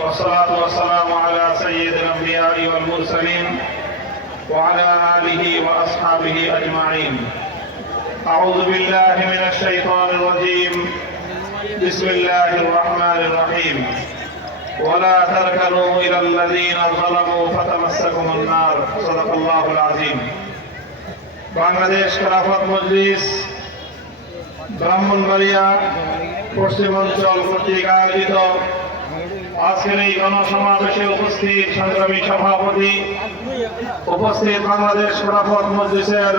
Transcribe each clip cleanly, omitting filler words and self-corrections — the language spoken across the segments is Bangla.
والصلاة والسلام على سيد الأنبياء والمرسلين وعلى آله وأصحابه أجمعين. أعوذ بالله من الشيطان الرجيم. بسم الله الرحمن الرحيم. ولا تركنوا إلى الذين ظلموا فتمسكم النار. صدق الله العظيم. বাংলাদেশ খেলাফত মজলিস ব্রাহ্মণবাড়িয়া পশ্চিমাঞ্চল কর্তৃক আয়োজিত আজকের এই গণসমাবেশে উপস্থিত সংগ্রামী সভাপতি, উপস্থিত বাংলাদেশ খেলাফত মজলিসের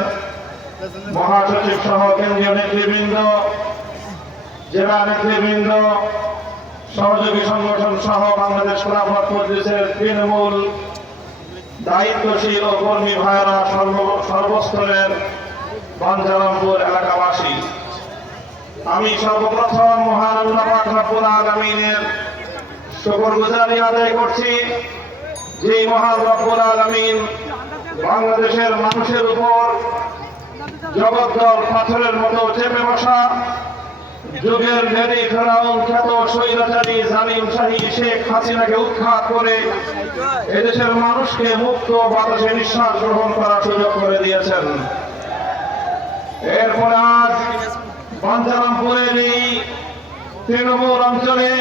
মহাসচিব সহ কেন্দ্রীয় নেতৃবৃন্দ, জেলা নেতৃবৃন্দ, সহযোগী সংগঠন সহ বাংলাদেশ খেলাফত মজলিসের তৃণমূল দায়িত্বশীল ও কর্মী ভাইয়েরা, সর্বস্তরের বাঞ্ছারামপুর এলাকাবাসী, আমি সর্বপ্রথম মহান আল্লাহ পাক রব্বুল আলামিনের শুকরগুজারি আদায় করছি, যে মহান রব্বুল আলামিন বাংলাদেশের মানুষের উপর জগদ্দল পাথরের মতো চেপে বসা যুগের মেরি ফেরাউন খ্যাত স্বৈরাচারী জালিম শাহী শেখ হাসিনাকে উৎখাত করে এদেশের মানুষকে মুক্ত বাতাসে নিঃশ্বাস গ্রহণ করার সুযোগ করে দিয়েছেন। এরপরে আজ বাঞ্ছারামপুরের এই তৃণমূল অঞ্চলে